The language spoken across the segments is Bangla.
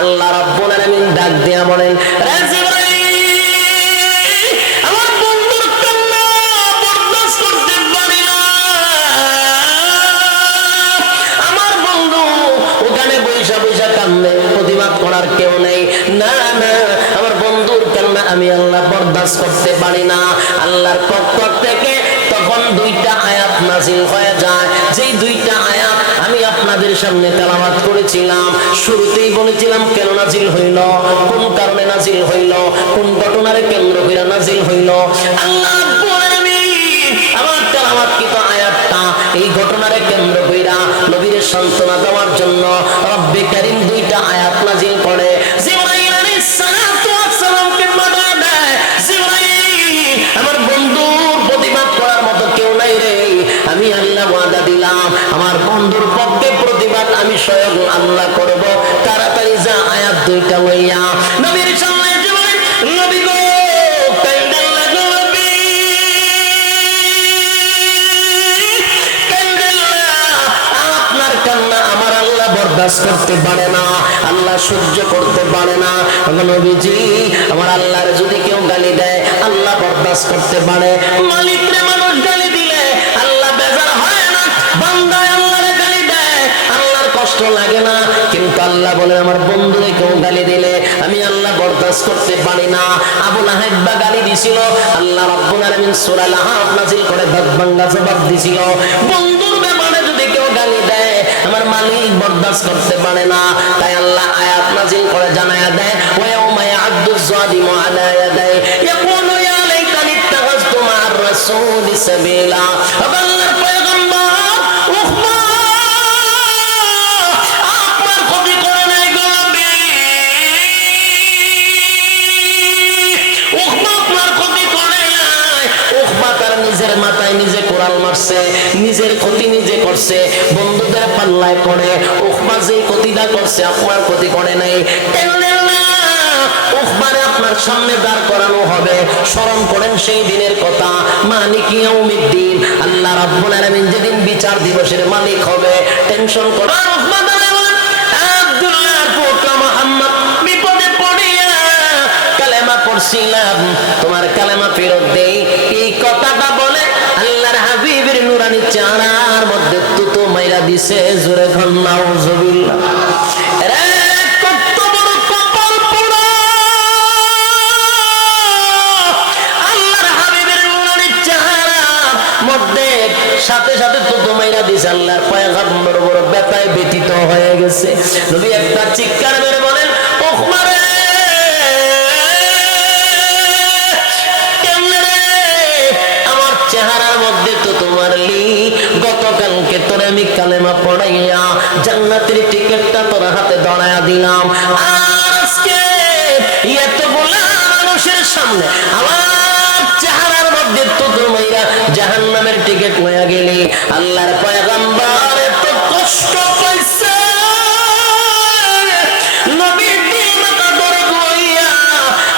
আল্লাহ রাব্বুল আলামিন ডাক দিয়া বলেন, রে জিবরাইল, আমার বন্ধুর কান্না বরদাস্ত করতে পারি না। আমার বন্ধু ওখানে বৈশা বৈশা কান্দে, প্রতিবাদ করার কেউ নেই। না না, আমার বন্ধুর কান্না আমি আল্লাহ বরদাস্ত করতে পারি না। আল্লাহর পক্ষ থেকে তখন দুইটা আয়াত নাজিল হয়ে যায়, যেই দুইটা আয়াত আমি আপনাদের সামনে তেলাওয়াত করেছিলাম। শুরুতেই বলেছিলাম কেন নাজিল হইল, কোন কারণে নাজিল হইল, কোন ঘটনারে কেন্দ্র করে নাজিল হইল। আল্লাহ রাব্বুল আলামিন আমার তেলাওয়াতকৃত আয়াতটা এই ঘটনারে কেন্দ্র কইরা নবীর সান্ত্বনা দেওয়ার জন্য রব্বে কারীম দুইটা আয়াত নাজিল করে। জিবরাইল আলাইহিস সালাতু ওয়াস সালামকে পাঠায় দেয়, জিবরাইল, আমার বন্ধুর প্রতিবাদ করার মতো কেউ নাই রে। আমি আল্লাহ ওয়াদা দিলাম আমার বন্ধুর পক্ষে প্রতিবাদ আমি স্বয়ং আল্লাহ করব। তাড়াতাড়ি যা আয়াত দুইটা লইয়া নবীর সামনে যাবেন। নবী গো, কাইন্ডা লাগো নবী, কাইন্ডা, আপনার কান্না আমার আল্লাহ বরদাস্ত করতে পারে না, আল্লাহ সহ্য করতে পারে না। নবীজি, আমার আল্লাহর যদি কেউ গালি দেয় আল্লাহ বরদাস্ত করতে পারে। মালিকরে মানুষ গালি দিলে আল্লাহ বেজার হয় না, বান্দা আল্লাহরে গালি দেয় আল্লাহর কষ্ট লাগে না। কিন্তু আল্লাহ বলে আমার বন্ধুরে কেউ গালি দিলে আমি আল্লাহ বরদাস্ত করতে পারি না। আবু লাহাব গালি দিছিল, আল্লাহ রাব্বুল আলামিন সূরা লাহাব নাযিল করে দাঁতভাঙ্গা জবাব দিছিল। বন্ধুর ব্যাপারে যদি কেউ গালি দেয় আমার মালিক বরদাস্ত করতে পারে না। তাই আল্লাহ আয়াত নাযিল করে জানায়া দেয়, ওয়া ইয়াউমা ইয়া'আদ্দু যালিমু আলা ইয়াদাই ইয়াকুলু ইয়া লাইতানি ইত্তাখাযতু মা'আর রাসূলি সাবিলা। আল্লাহর পয়গম্বর উখবা, আপনার ক্ষতি করে নাই গো নবী, উখবা আপনার ক্ষতি করে নাই। উখবা তার নিজের মাথায় নিজে কোরাল মারছে, নিজের ক্ষতি নিজে করছে, বন্ধুদের পাল্লায় পড়ে উখবা যেই ক্ষতিটা করছে আপনার ক্ষতি করে নাই। উখবারে আপনার সামনে দাঁড় করানো হবে, স্মরণ করেন সেই দিনের কথা, মালিক ইয়াউমিদ্দিন, আল্লাহ রাব্বুল আলামিন যেদিন বিচার দিবসের মালিক হবে। টেনশন করার উখবা দাঁড়ায় বলেন, আব্দুল্লাহর পুত্র মুহাম্মদ বিপদে পড়িয়া কালেমা পড়ছিলাম, তোমার কালেমা ফেরত দেই, এই কথাটা বলে আল্লাহর হাবিবের নুরানি চেহারার মধ্যে তুতো মাইরা দিছে। জোরে খান নাউজুবিল্লাহ। রে কত বড় কপাল পোড়া, আল্লাহর হাবিবের নুরানি চেহারার মধ্যে সাথে সাথে তুতো মাইরা দিছে। আল্লাহর পয়গম্বর বড় ব্যথায় ব্যথিত হয়ে গেছে। নবী একটা চিৎকার মেরে বলেন, উখবা রে, চেহারার মধ্যে তো তোমার লি, গতকালকে তোরে আমি কালেমা পড়াইয়া জান্নাতের টিকেটটা তোর হাতে ধরাইয়া দিলাম, আজকে এতগুলা মানুষের সামনে আমার চেহারার মধ্যে তো তোমাইরা জাহান্নামের টিকেট লইয়া গেলি। আল্লাহর পয়গম্বর এত কষ্ট পাইছে, নবী দিল মাথা দরদ হইয়া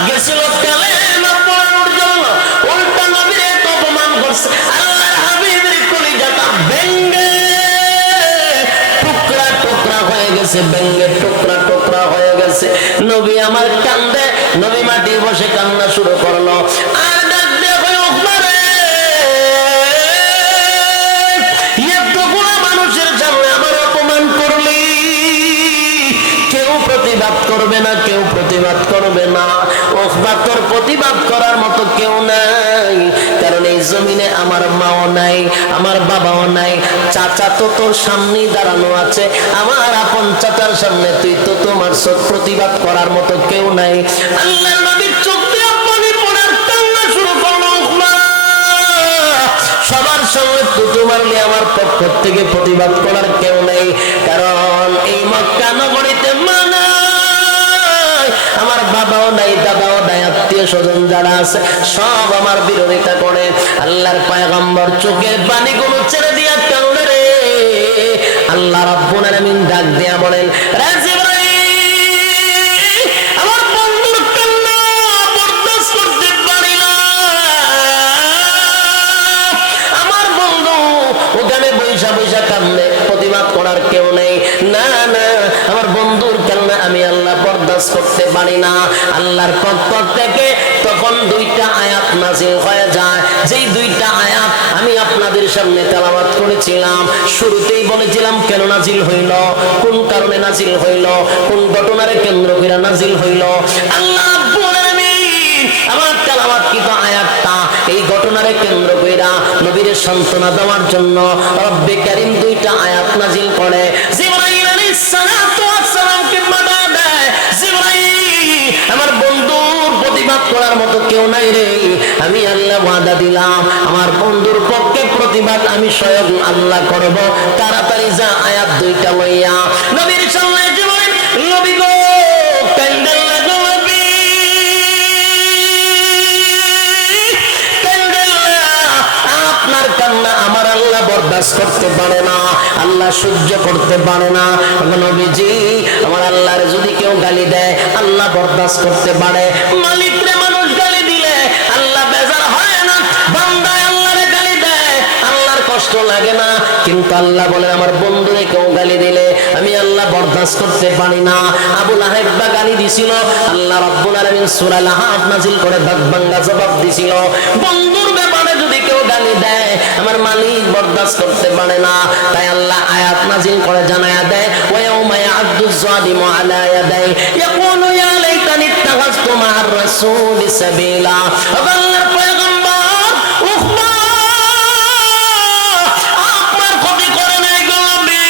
গেছিল কালেমা পড়ানোর জন্য, উল্টা নবীর এত অপমান করছে। আল্লাহর হাবিবের কলিজাটা ভেঙ্গে টুকরা টুকরা হয়ে গেছে, ভেঙ্গে টুকরা টুকরা হয়ে গেছে। নবী আমার কান্দে, নবী মাটি বসে কান্না শুরু করলো। আর ডাক দিয়ে কই, উখবা রে, এতগুলো মানুষের সামনে আমার অপমান করলি, কেউ প্রতিবাদ করবে না, কেউ প্রতিবাদ করবে না। উখবা, তোর প্রতিবাদ করার মতো কেউ নাই, কারণ এই জমিনে আমার মাও নাই, আমার বাবাও নাই, চাচা তো তোর সামনেই দাঁড়ানো আছে, আমার আপন চাচার সামনে তুই তো তোমার সব প্রতিবাদ করার মতো কেউ নাই। আল্লাহর নবীর চোখ দিয়ে পানি পড়ার কান্না শুরু করলো। উখবা, সবার সামনে তো তোমার নিয়ে আমার পক্ষ থেকে প্রতিবাদ করার কেউ নেই, কারণ এই মক্কা নগরীতে মানা আমার বাবাও নাই, দাদাও নাই, আত্মীয় স্বজন যারা আছে সব আমার বিরোধিতা করে। আল্লাহর পয়গম্বর চোখের পানিগুলো ছেড়ে দিয়া কান্দে রে। আল্লাহ রাব্বুল আলামিন ডাক দিয়া বলেন, রে জিবরাইল, আমার বন্ধুর কান্না বরদাস্ত করতে পারি না, আমার বন্ধু ওখানে বৈশা বৈশা কান্দে, প্রতিবাদ করার কেউ নেই। না না, আমার বন্ধুর কান্না আমি আল্লাহ বরদাস্ত করতে পারি না। আল্লাহর পক্ষ থেকে তখন দুইটা আয়াত নাজিল হয়ে যায়, যেই দুইটা আয়াত আমি আপনাদের সামনে তেলাওয়াত করেছিলাম। শুরুতেই বলেছিলাম কেন নাজিল হইল, কোন কারণে নাজিল হইল, কোন ঘটনারে কেন্দ্র করে নাজিল হইল। আল্লাহ রাব্বুল আলামিন আমার তেলাওয়াতকৃত আয়াতটা এই ঘটনারে কেন্দ্র কইরা নবীর সান্ত্বনা দেওয়ার জন্য রব্বে কারীম দুইটা আয়াত নাজিল করে। জিবরাইল আলাইহিস সালাতু ওয়াস সালামকে পাঠা দেয়। জিবরাইল আমার বন্ধুর প্রতিবাদ করার মতো কেউ নাই রে, আমি আল্লাহ ওয়াদা দিলাম আমার বন্ধুর পক্ষে প্রতিবাদ আমি স্বয়ং আল্লাহ করব। তাড়াতাড়ি যা আয়াত দুইটা লইয়া নবীর সামনে জিবরাইল, নবী গো কান্দেন না গো নবী, কান্দেন না, আপনার কান্না আমার আল্লাহ বরদাস্ত করতে পারে না, আল্লাহ সহ্য করতে পারে না। নবীজি আমার আল্লাহর যদি কেউ গালি দেয় আল্লাহ বরদাস্ত করতে পারে, মালিকরে মানুষ গালি দিলে আল্লাহ বেজার হয় না, বান্দায় আল্লাহরে গালি দেয় আল্লাহর কষ্ট লাগে না, কিন্তু আল্লাহ বলে আমার বন্ধুরে কেউ গালি দিলে আমি আল্লাহ বরদাস্ত করতে পারি না। আবু লাহাব গালি দিছিল, আল্লাহ রাব্বুল আলামিন সূরা লাহাব নাজিল করে দাঁত ভাঙা জবাব দিছিল। বন্ধুর ব্যাপারে যদি কেউ গালি দেয় আমার মালিক বরদাস্ত করতে পারে না, তাই আল্লাহ আয়াত নাজিল করে জানায়া দেয় ওয়া ইয়াউমা ইয়া'আদ্দুজ যালিমু আলা ইয়াদাই ইয়াকুলু ইয়া লাইতানি ইত্তাখাযতু মা'আর রাসূলি সাবিলা। আল্লাহর পয়গম্বর উখবা আপনার ক্ষতি করে নাই গো নবী,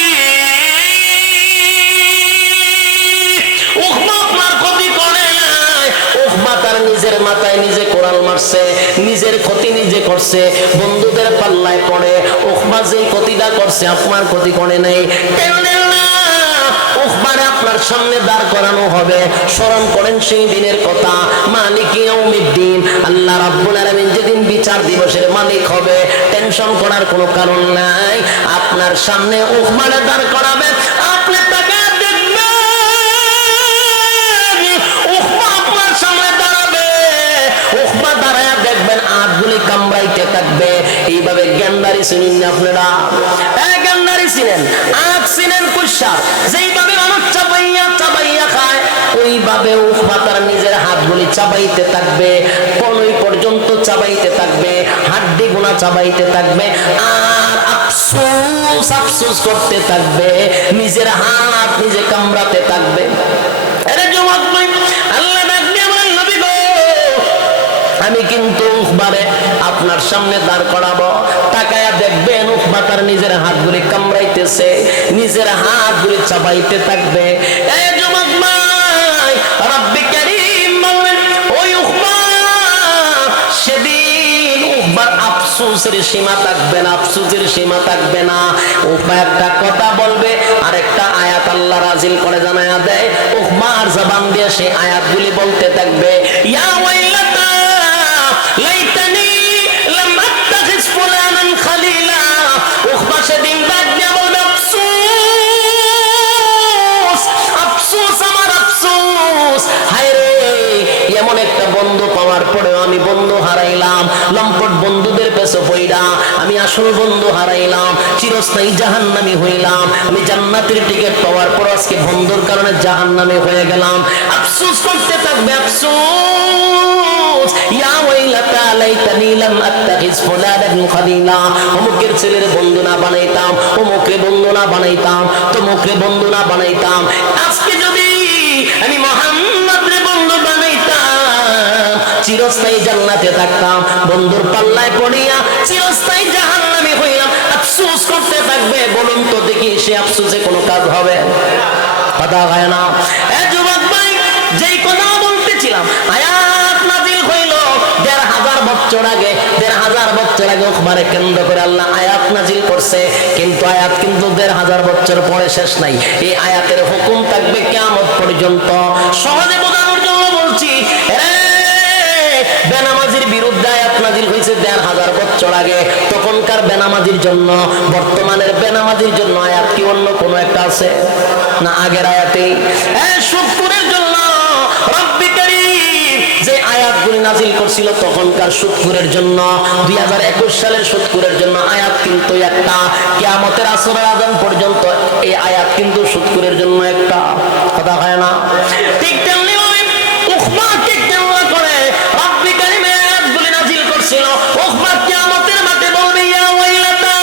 উখবা আপনার ক্ষতি করে নাই। উখবা তার নিজের মাথায় নিজে কোরাল মারছে, নিজের ক্ষতি নিজে করছে, বন্ধুদের পাল্লায় পড়ে উখবা যেই ক্ষতিটা করছে আপনার ক্ষতি করে নাই। উখবারে আপনার সামনে দাঁড় করানো হবে, স্মরণ করেন সেই দিনের কথা, মালিক ইয়াউমিদ্দিন, আল্লাহ রাব্বুল আলামিন যেদিন বিচার দিবসের মালিক হবে, টেনশন করার কোনো কারণ নাই। আপনার সামনে উখবারে দাঁড় করাবে, আপনি তাকে দেখবেন, উখবা আপনার সামনে দাঁড়াবে, উখবা দাঁড়ায় দেখবেন আঁতগুলি কামড়াইতে থাকবে। এইভাবে জ্ঞানদারি চিনেন না আপনারা? জ্ঞানদারি চিনেন, আঁত চিনেন, কুশার যেইভাবে মানুষ চাবাইয়া চাবাইয়া খায় ওইভাবে উখবা তার নিজের হাতগুলি চাবাইতে থাকবে, কনুই পর্যন্ত চাবাইতে থাকবে, হাড্ডি গুনা চাবাইতে থাকবে, আর আফসোস আফসোস করতে থাকবে, নিজের হাত নিজে কামড়াতে থাকবে। আরে জবাব নাই। আল্লাহ ডাক দিয়ে বলেন নবী গো আমি কিন্তু উখবারে আপনার সামনে দাঁড় করাবো, তাকায়া দেখবেন উখবা তার নিজের হাতগুলি কামড়াইতেছে, নিজের হাতগুলি চাবাইতে থাকবে। এই যুবক ভাই রব্বে কারীম বলেন ওই উখবা সেদিন উখবার আফসোসের সীমা থাকবে না, আফসোসের সীমা থাকবে না। উখবা একটা কথা বলবে আর একটা আয়াত আল্লাহ নাযিল করে জানায়া দেয়, উখবার জবান দিয়ে সেই আয়াতগুলি বলতে থাকবে ইয়া ওয়াইলাতা লাইতানি লাম আত্তাখিজ ফুলানান খালিলা। উখবা সেদিন ডাক দিয়ে বলবে আফসোস আফসোস আমার আফসোস, হায় রে এমন একটা বন্ধু পাওয়ার পরেও আমি বন্ধু হারাইলাম, লম্পট বন্ধুদের পেছনে পড়া আমি আসল বন্ধু হারাইলাম, চিরস্থায়ী জাহান্নামী হইলাম, আমি জান্নাতের টিকিট পাওয়ার পর আজকে বন্ধুর কারণে জাহান্নামী হয়ে গেলাম। আফসোস করতে থাকবে, আফসোস ইয়া ওয়াইলাতা লাইতানি লাম আত্তাখিজ ফুলানান খালিলা। অমুকের ছেলের বন্ধু না বানাইতাম, অমুকরে বন্ধু না বানাইতাম, তমুকরে বন্ধু না বানাইতাম, আজকে যদি আমি মুহাম্মদরে বন্ধু বানাইতাম চিরস্থায়ী জান্নাতে থাকতাম, বন্ধুর পাল্লায় পড়িয়া চিরস্থায়ী জাহান্নামী হইলাম। আফসোস করতে থাকবে। বলুন তো দেখি সে আফসোসে কোনো কাজ হবে? কথা হয় না। এ যুবক ভাই যেই কথা বলতেছিলাম, আয়াত নাযিল হইল ১৫০০ বছর আগে, ১৫০০ বছর আগে উখবারে কেন্দ্র করে আল্লাহ আয়াত নাযিল করছে, কিন্তু আয়াত কিন্তু ১৫০০ বছর পরে শেষ নাই, এই আয়াতের হুকুম থাকবে কিয়ামত পর্যন্ত। সহজে বোঝানোর জন্য বলছি, বেনামাজির বিরুদ্ধে আয়াত নাযিল হয়েছে ১৫০০ বছর আগে, তখনকার বেনামাজির জন্য, বর্তমানের বেনামাজির জন্য আয়াত কি অন্য কোনো একটা আছে না? আগের আয়াতেই সুদখোরের জন্য রব্বে কারীম যে আয়াতগুলি নাজিল করছিল তখনকার সুদখোরের জন্য, 2021 সালের সুদখোরের জন্য আয়াত কিন্তু একটা, কিয়ামতের আসরের আযান পর্যন্ত এই আয়াত কিন্তু সুদখোরের জন্য একটা। কথা হয় না? ঠিক তেমনি উখবাকে কেন্দ্র করে রব্বি কারীমের আয়াতগুলি নাজিল করছিল। উখবা কিয়ামতের মাঠে বলবে ইয়া ওয়াইলাতা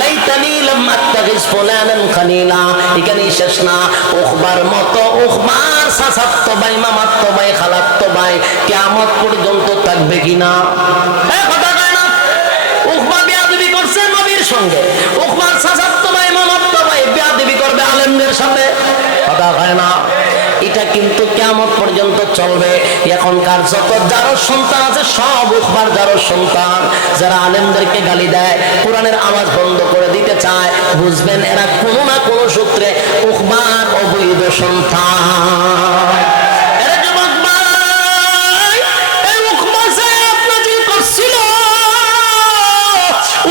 লাইতানি লাম আত্তাখিজ ফুলানান খালিলা। এখানেই শেষ না, উখবার মতো উখবার চাচাতো ভাই, মামাতো ভাই, খালাতো ভাই কিয়ামত পর্যন্ত থাকবে কিনা? কথা কয় না? উখবা বেয়াদবি করছে নবীর সঙ্গে, উখবার চাচাতো ভাই, মামাতো ভাই বেয়াদবি করবে আলেমদের সাথে। কথা কয় না? এটা কিন্তু কিয়ামত পর্যন্ত চলবে। এখনকার যত জারজ সন্তান আছে সব উখবার জারজ সন্তান। যারা আলেমদেরকে গালি দেয়, কোরআনের আওয়াজ বন্ধ করে দিতে চায়, বুঝবেন এরা কোনো না কোনো সূত্রে উখবার অবৈধ সন্তান। এরা যুবক ভাই, এই উখবা যে আয়াত নাযিল করছিল,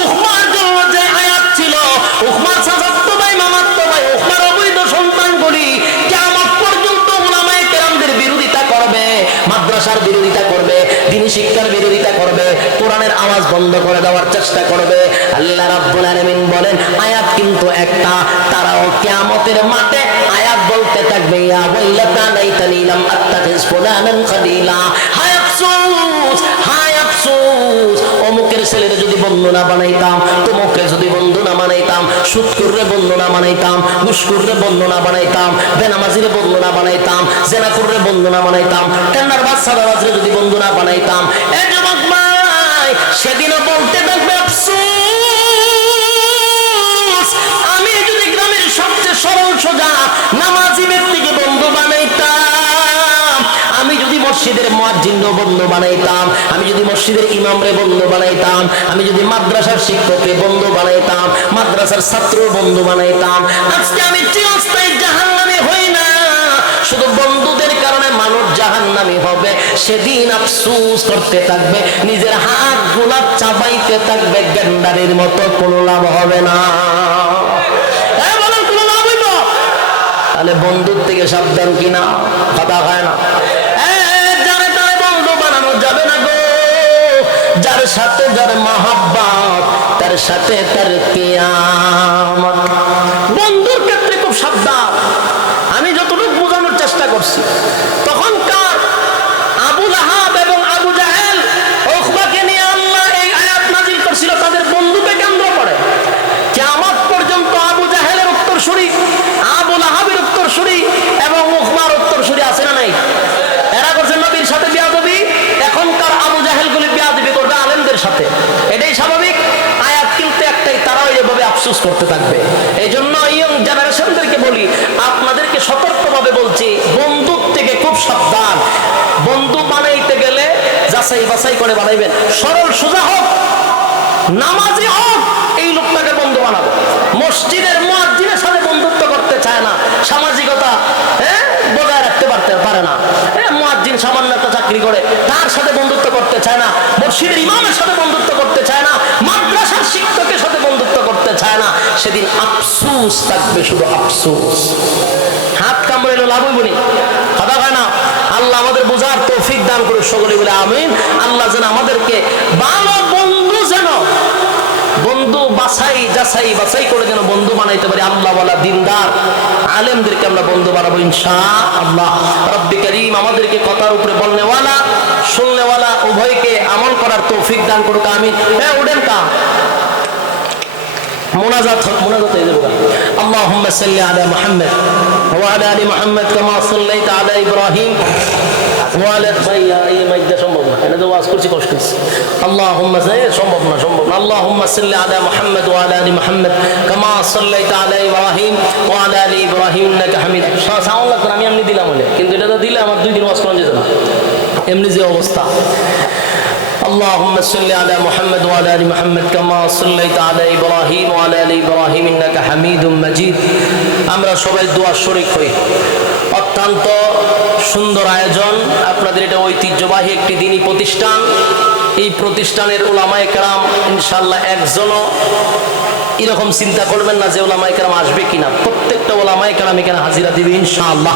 উখবার জন্য যে আয়াত ছিল, উখবার চাচাতো ভাই, মামাতো ভাই, উখবার অবৈধ সন্তানগুলি মাদ্রাসার বিরোধিতা করবে, দ্বীনি শিক্ষার বিরোধিতা করবে, কোরআনের আওয়াজ বন্ধ করে দেওয়ার চেষ্টা করবে। আল্লাহ রাব্বুল আলামিন বলেন আয়াত কিন্তু একটা, তারাও কিয়ামতের মাঠে আয়াত বলতে থাকবে ইয়া ওয়াইলাতা লাইতানি লাম আত্তাখিজ ফুলানান খালিলা। হায় আফসোস, হায় আফসোস, অমুকের ছেলেরে যদি বন্ধু না বানাইতাম, তমুকরে যদি বন্ধু না বানাইতাম, সুদখোররে বন্ধু না বানাইতাম, ঘুষখোররে বন্ধু না বানাইতাম, বেনামাজিরে বন্ধু না বানাইতাম, জেনাখোররে বন্ধু না বানাইতাম, টেন্ডার বাদশাহরে যদি বন্ধু না বানাইতাম। এই যুবক ভাই, সেদিনও বলতে থাকবে আফসোস, আমি যদি গ্রামের সবচেয়ে সরল সোজা নামাজি ব্যক্তিকে বন্ধু বানাইতাম, আমি যদি মসজিদের মুয়াজ্জিনরে বন্ধু বানাইতাম, আমি যদি মসজিদের ইমামরে বন্ধু বানাইতাম, আমি যদি মাদ্রাসার শিক্ষককে বন্ধু বানাইতাম, মাদ্রাসার ছাত্র বন্ধু বানাইতাম, আজকে আমি চিরস্থায়ী জাহান্নামে হই না। শুধু বন্ধুদের কারণে মানুষ জাহান্নামী হবে, সেদিন আফসোস করতে থাকবে, নিজের হাত গুলা চাবাইতে থাকবে, গেন্ডারের মতো কোনো লাভ হবে না। বলেন কোনো লাভ হইব? তাহলে বন্ধুর থেকে সাবধান কিনা? কথা হয় না? যারে তারে বন্ধু বানানো যাবে না গো। যার সাথে যার মহব্বত, তার সাথে তার কিয়ামত। বন্ধুর ক্ষেত্রে খুব সাবধান। আমি যতটুকু বোঝানোর চেষ্টা করছি, তখনকার আবু লাহাব এবং আবু জাহেল উখবাকে নিয়ে আল্লাহ এই আয়াত নাযিল করছিল তাদের বন্ধুকে কেন্দ্র করে। কিয়ামত পর্যন্ত আবু জাহেলের উত্তরসূরি, আবু লাহাবের উত্তরসূরি এবং উখবার উত্তরসূরি আছে না নাই? এরা করছে নবীর সাথে বিয়াদবি, এখনকার আবু জাহেলগুলি বিয়াদবি করবে আলেমদের সাথে। এটাই স্বাভাবিক। আয়াত কিন্তু একটাই, তারাও এভাবে আফসোস করতে থাকবে। এই জন্য ইয়ং জেনারেশনদেরকে বলি, আপনাদেরকে সতর্কভাবে বলছি, বন্ধুর থেকে খুব সাবধান। বন্ধু বানাইতে গেলে যাচাই বাছাই করে বানাইবেন। সরল সোজা হোক, নামাজি হোক, এই লোকটাকে বন্ধু বানাবো। মসজিদের মুয়াজ্জিনের সাথে বন্ধুত্ব করতে চায় না, সামাজিকতা বজায় রাখতে পারে না। মুয়াজ্জিন সামান্য একটা চাকরি করে, তার সাথে বন্ধুত্ব করতে চায় না, মসজিদের ইমামের সাথে বন্ধুত্ব করতে চায় না, মাদ্রাসার শিক্ষকের সাথে বন্ধুত্ব করতে চায় না। সেদিন আফসোস থাকবে, শুধু আফসোস। হাত কামড়াইলে লাভ হইব নি? কথা হয় না? আল্লাহ আমাদের বোঝার তৌফিক দান করে, সকলে বলে আমিন। আল্লাহ যেন আমাদেরকে ভালো বন্ধু, যেন বন্ধু যাচাই বাছাই করে যেন বন্ধু বানাইতে পারি। আল্লাহ ওয়ালা দিনদার আলেমদেরকে আমরা বন্ধু বানাবো ইনশাআল্লাহ। রব্বি কারীম আমাদেরকে কথার উপরে বলনেওয়ালা, শুননেওয়ালা উভয়কে আমল করার তৌফিক দান করুক, আমিন। উঠেন কা মুনাজাত হয়ে যাবে। আল্লাহুম্মা সাল্লি আলা মুহাম্মদ ওয়া আলা আলি মুহাম্মদ কামা সাল্লাইতা আলা ইব্রাহিম ওয়া আলা এই মাইদা সম্ভব না, এটা তো ওয়াজ করছি, কষ্ট করছি। আল্লাহুম্মা সম্ভব না। আল্লাহুম্মা সাল্লি আলা মুহাম্মদ ওয়া আলা আলি মুহাম্মদ কামা সাল্লাইতা আলা ইব্রাহিম ওয়া আলা আলি ইব্রাহিম ইন্নাকা হামিদ। সাউন্ড লাগতো, আমি এমনি দিলাম বলে, কিন্তু এটা তো দিলে আমার 2 দিন ওয়াজ করা যেত না, এমনি যে অবস্থা। اللهم صل على محمد وعلى ال محمد كما صليت على ابراهيم وعلى ال ابراهيم انك حميد مجيد। আমরা সবাই দোয়া শরীক হই। অত্যন্ত সুন্দর আয়োজন, আপনাদের এটা ঐতিহ্যবাহী একটি দ্বীনি প্রতিষ্ঠান। এই প্রতিষ্ঠানের উলামায়ে কেরাম ইনশাআল্লাহ একজনও এরকম চিন্তা করবেন না যে উলামায়ে কেরাম আসবে কিনা। প্রত্যেকটা উলামায়ে কেরাম এখানে হাজিরা দিবে ইনশাআল্লাহ।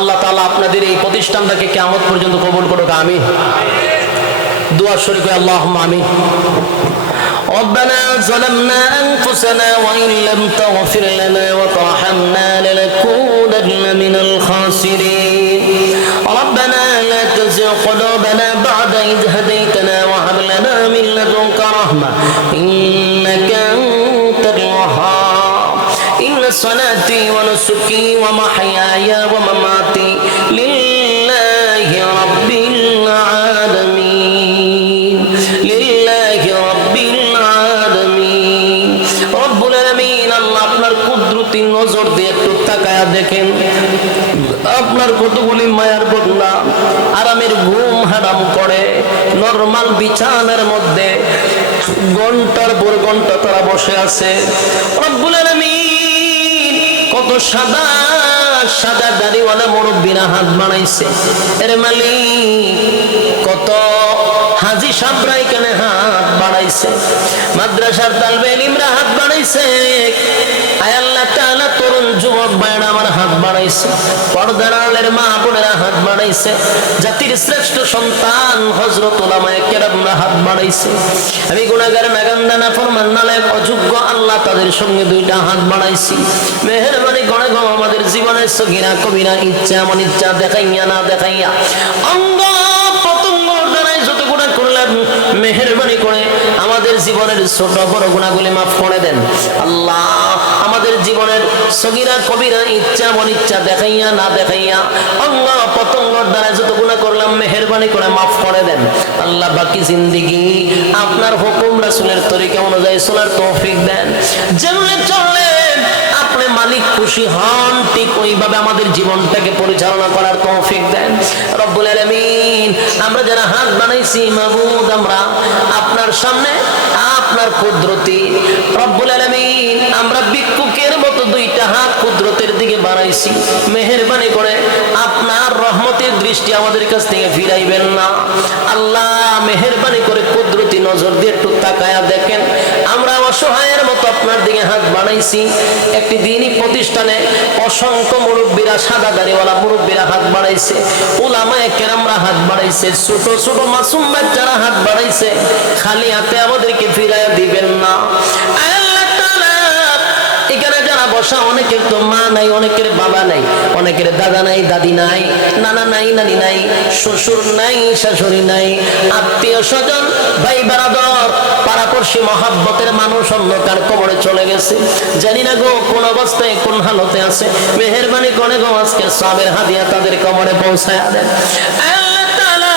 আল্লাহ তাআলা আপনাদের এই প্রতিষ্ঠানটাকে কিয়ামত পর্যন্ত কবুল করুক, আমিন। দোয়া শরীক আল্লাহুম্মা আমিন। ربنا ظلمنا أنفسنا وإن لم تغفر لنا وترحمنا لنكونن من الخاسرين ربنا لا تزغ قلوبنا بعد إذ هديتنا وهب لنا من لدنك رحمة إنك أنت الوهاب إن صلاتي ونسكي ومحياي ومماتي لله رب العالمين لله رب العالمين رب العالمين আল্লাহ আপনার কুদরতি নজর দিয়ে একটু তাকায়া দেখেন, আপনার কতগুলি মায়ার বদলা আরামের ঘুম হারাম করে নরমাল বিছানার মধ্যে ঘন্টার পর ঘন্টা তারা বসে আছে। রব্বুল আলামিন কত সাদা সাদা দাড়িওয়ালা মুরব্বিরা হাত বানাইছে, এর মালিক কত হাজি সাহেবরা এখানে হাত বাড়াইছে, মাদ্রাসার তালবে ইলমরা হাত বাড়াইছে, আয় আল্লাহ তাআলা তরুণ যুবক ভাইরা আমার হাত বাড়াইছে, পর্দার আড়ালের মা বোনেরা হাত বাড়াইছে, জাতির শ্রেষ্ঠ সন্তান হযরত উলামায়ে কেরামরা হাত বাড়াইছে। আমি গুনাহগার নাগান্দা নাফরমান নালায়েক অযোগ্য আল্লাহ তাদের সঙ্গে দুইটা হাত বাড়াইছি। মেহেরবানি করে গো আমাদের জীবনের সগীরা কবিরা ইচ্ছা অনিচ্ছা দেখাইয়া না দেখাইয়া অঙ্গ প্রত্যঙ্গ দ্বারাই যত গুনাহ করলাম মেহেরবানি করে আমাদের জীবনের ছোট বড় গুনাহগুলি মাফ করে দেন আল্লাহ। আমাদের জীবনের সগীরা কবিরা ইচ্ছা অনিচ্ছা দেখাইয়া না দেখাইয়া অঙ্গ প্রত্যঙ্গ দ্বারা যত গুনাহ করলাম মেহেরবানি করে মাফ করে দেন আল্লাহ। বাকি জিন্দেগি আপনার হুকুম রাসূলের তরিকা অনুযায়ী চলার তৌফিক দেন, যেমনে চললেন আপনি মালিক খুশি হন ঠিক ওইভাবে আমাদের জীবনটাকে পরিচালনা করার তৌফিক দেন রব্বুল আলামিন। আমরা যারা হাত বানাইছি মাবুদ আমরা আপনার সামনে আপনার কুদরতি রব্বুল আলামিন আমরা ভিক্ষুকের মতো দুইটা হাত কুদরতের দিকে বাড়াইছি, মেহেরবানি করে আপনার রহমতের দৃষ্টি আমাদের কাছ থেকে ফিরাইবেন না আল্লাহ। মেহেরবানি করে কুদরতি নজর দিয়ে একটু তাকায়া দেখেন, আমরা অসহায়ের মতো আপনার দিকে হাত বাড়াইছি। একটি দিনই প্রতিষ্ঠানে অসংখ্য মুরব্বীরা সাদা দাড়িওয়ালা মুরব্বীরা হাত বাড়াইছে, উলামায়ে কেরামরা হাত বাড়াইছে, ছোট ছোট মাসুম বাচ্চারা হাত বাড়াইছে। খালি হাতে আমাদেরকে ফিরাইয়া দিবেন না আল্লাহ তাআলা। এখানে যারা বসা অনেকের তো মা নাই, অনেকের বাবা নাই, অনেকের দাদা নাই দাদি নাই, নানা নাই নানি নাই, শ্বশুর নাই শাশুড়ি নাই, আত্মীয় স্বজন ভাই বারাদর পাড়াপড়শি মহাব্বতের মানুষ অন্ধকার কবরে চলে গেছে। জানি না গো কোন অবস্থায় কোন হালতে আছে, মেহেরবানি করে গো আজকে সবের হাদিয়া তাদের কবরে পৌঁছায়া দেন আল্লাহ তাআলা।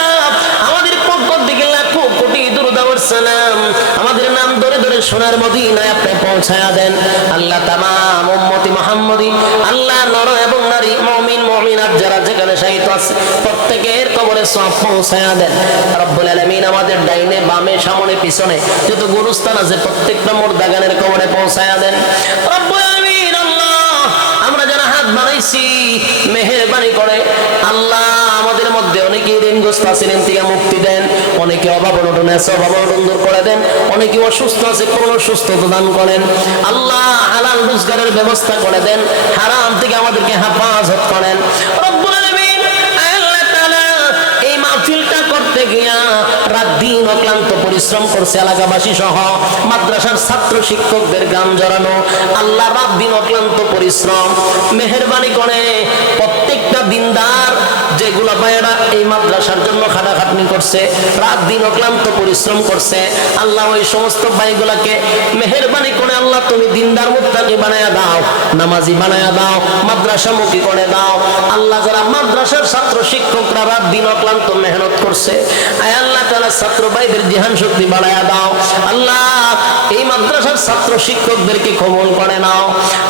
আমাদের পক্ষ থেকে লাখো কোটি দুরূদ ও সালাম আমাদের নাম ধরে ধরে সোনার মদিনায় আপনি পৌঁছায়া দেন আল্লাহ। তামাম উম্মতি মুহাম্মদী আল্লাহ নর এবং নারী মুমিন মুমিনাত যারা যেখানে শায়িত আছে প্রত্যেকের কবরে সওয়াব পৌঁছায়া দেন রব্বুল আলামিন। আমাদের ডাইনে বামে সামনে পিছনে যত গুরুস্থান আছে প্রত্যেকটা মুর্দাগানের কবরে পৌঁছায়া দেন রব্বুল আলামিন। আল্লাহ আমরা যারা হাত বানাইছি মেহেরবানি করে আল্লাহ আমাদের মধ্যে অনেকেই ঋণগ্রস্ত আছেন থেকে মুক্তি দেন, অনেকে অভাব অনটন আছে অভাব অনটন দূর করে দেন, অনেকে অসুস্থ আছে কোন সুস্থতা দান করেন আল্লাহ। হালাল রোজগারের ব্যবস্থা করে দেন, হারাম থেকে আমাদেরকে হেফাজত করেন রব্বুল আলামিন। আল্লাহ তাআলা এই মাহফিলটা করতে গিয়া রাত দিন অক্লান্ত পরিশ্রম করছে এলাকাবাসী সহ মাদ্রাসার ছাত্র শিক্ষকদের গান জড়ানো আল্লাহ। রাত দিন অক্লান্ত পরিশ্রম মেহেরবানি করে প্রত্যেকটা দিনদার যেগুলা ভাইয়েরা এই মাদ্রাসার জন্য খাটাখাটনি করছে রাত দিন অক্লান্ত পরিশ্রম করছে আল্লাহ, ওই সমস্ত ভাইগুলাকে মেহেরবানি করে আল্লাহ তুমি দিনদার মুত্তাকি বানায়া দাও, নামাজি বানায়া দাও, মাদ্রাসামুখী করে দাও আল্লাহ। যারা মাদ্রাসার ছাত্র শিক্ষকরা রাত দিন অক্লান্ত মেহনত করছে আয় আল্লাহ তাআলা ছাত্র ভাইদের জিহান শক্তি বাড়ায়া দাও আল্লাহ। এই মাদ্রাসার ছাত্র শিক্ষকদেরকে কবুল করে নাও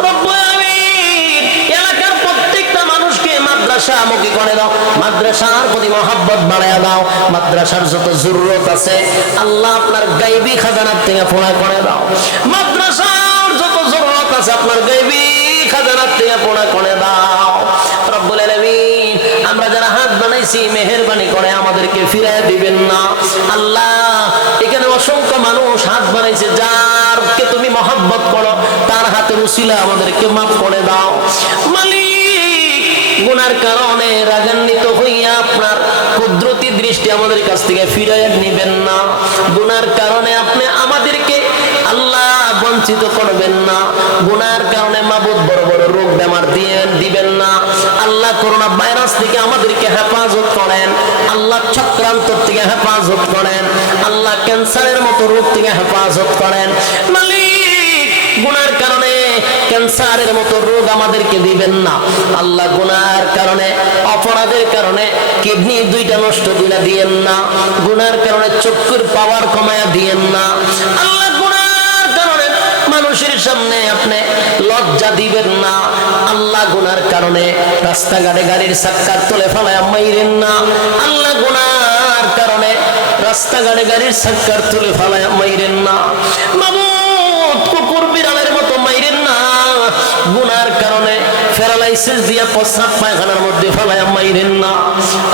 রব্বুল আলামিন। এলাকার প্রত্যেকটা মানুষকে মাদ্রাসামুখী করে দাও, মাদ্রাসার প্রতি মহব্বত বাড়ায়া দাও, মাদ্রাসার যত জরুরত আছে আল্লাহ আপনার গায়বী খাজানার থেকে পূরণ করে দাও, মাদ্রাসার যত জরুরত আছে আপনার গায়বী খাজানার থেকে পূরণ করে দাও রব্বুল আলামিন। আমরা যারা হাত বানাইছি মেহেরবানি করে আমাদেরকে ফিরায় দিবেন না আল্লাহ। এখানে অসংখ্য মানুষ হাত বানাইছে, যারকে তুমি মহব্বত করো তার হাতের উসিলা আমাদেরকে মাফ করে দাও মালিক। গুনার কারণে রাগান্বিত হইয়া আপনার কুদরতি দৃষ্টি আমাদের কাছ থেকে ফিরাইয়া নিবেন না। গুনার কারণে আপনি আমাদেরকে আল্লাহ বঞ্চিত করবেন না। গুনার কারণে মাবুদ বড় বড় রোগ বেমার দিবেন না। আল্লাহ করোনা ভাইরাস থেকে আমাদেরকে হেফাজত করেন। আল্লাহ চক্রান্ত থেকে হেফাজত করেন। আল্লাহ ক্যান্সারের মতো রোগ থেকে হেফাজত করেন। মালিক গুনার কারণে ক্যান্সারের মতো রোগ আমাদেরকে দিবেন না। আল্লাহ গুনার কারণে অপরাধের কারণে কিডনি দুইটা নষ্ট করে দিয়েন না। গুনার কারণে চক্ষুর পাওয়ার কমায়া দিয়েন না। আল্লাহ গুনার কারণে মানুষের সামনে আপনি লজ্জা দিবেন না। আল্লাহ গুনার কারণে রাস্তাঘাটে গাড়ির চাক্কা তুলে ফেলায় মাইরেন না। আল্লাহ গুনার কারণে রাস্তাঘাটে গাড়ির চাক্কা তুলে ফেলায় মাইরেন না। মাবুদ কুকুর বিড়ালের মতো মাইরেন না। গুনার কারণে প্যারালাইসিস দিয়া প্রস্রাব পায়খানার মধ্যে ফেলায় মাইরেন না।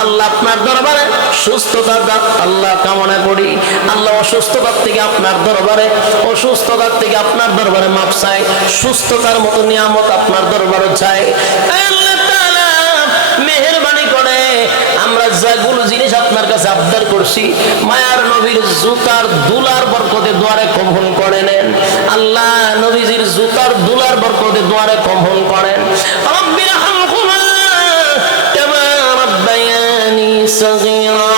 আল্লাহ আপনার দরবারে সুস্থতার দান আল্লাহ কামনা করি। আল্লাহ অসুস্থতার থেকে আপনার দরবারে মাপ চাই। সুস্থতার মতো নিয়ামত আপনার দরবারে চাই। আল্লাহ তাআলা মেহেরবানি করে আমরা যেগুলো জিনিস আপনার কাছে আবদার করছি মায়ার নবীর জুতার দুলার বরকতে দুয়ারে কবুল করে নেন। আল্লাহ নবীজির জুতার দুলার বরকতে দুয়ারে কবুল করেন। রব্বির হামহুমা কামা রাব্বায়ানি সগীরা।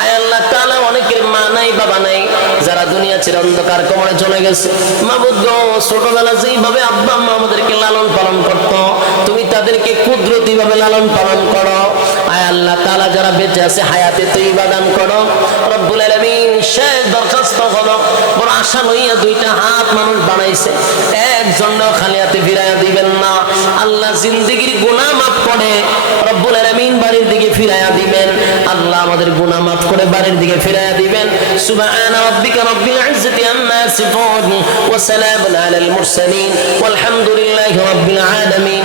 আয় আল্লাহ তাআলা অনেকের মা নাই বাবা নাই, যারা দুনিয়া ছেড়ে অন্ধকার কবরে চলে গেছে। মাবুদ গো, ছোটবেলা যেইভাবে আব্বা আম্মা আমাদেরকে লালন পালন করতো, তুমি তাদেরকে কুদরতি ভাবে লালন পালন করো। আয় আল্লাহ তাআলা যারা বেঁচে আছে হায়াতে তৈবা দান করো। রব্বুল আলামিন শেষ দরখাস্ত হলো, বড় আশা লইয়া দুইটা হাত মানুষ বানাইছে, একজনও খালি হাতে ফিরাইয়া দিবেন না। আল্লাহ জিন্দেগির গুনাহ মাফ করে রব্বুল আলামিন বাড়ির দিকে ফিরাইয়া দিবেন। আল্লাহ আমাদের গুনাহ মাফ করে বাড়ির দিকে ফিরাইয়া দিবেন। সুবহানা রাব্বিকা রাব্বিল ইজ্জাতি আম্মা ইয়াসিফুন ওয়া সালামুন আলাল মুরসালিন ওয়ালহামদুলিল্লাহি রাব্বিল আলামিন।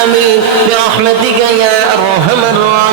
আমিন বিরহমাতিকা ইয়া আরহামার রাহিমিন।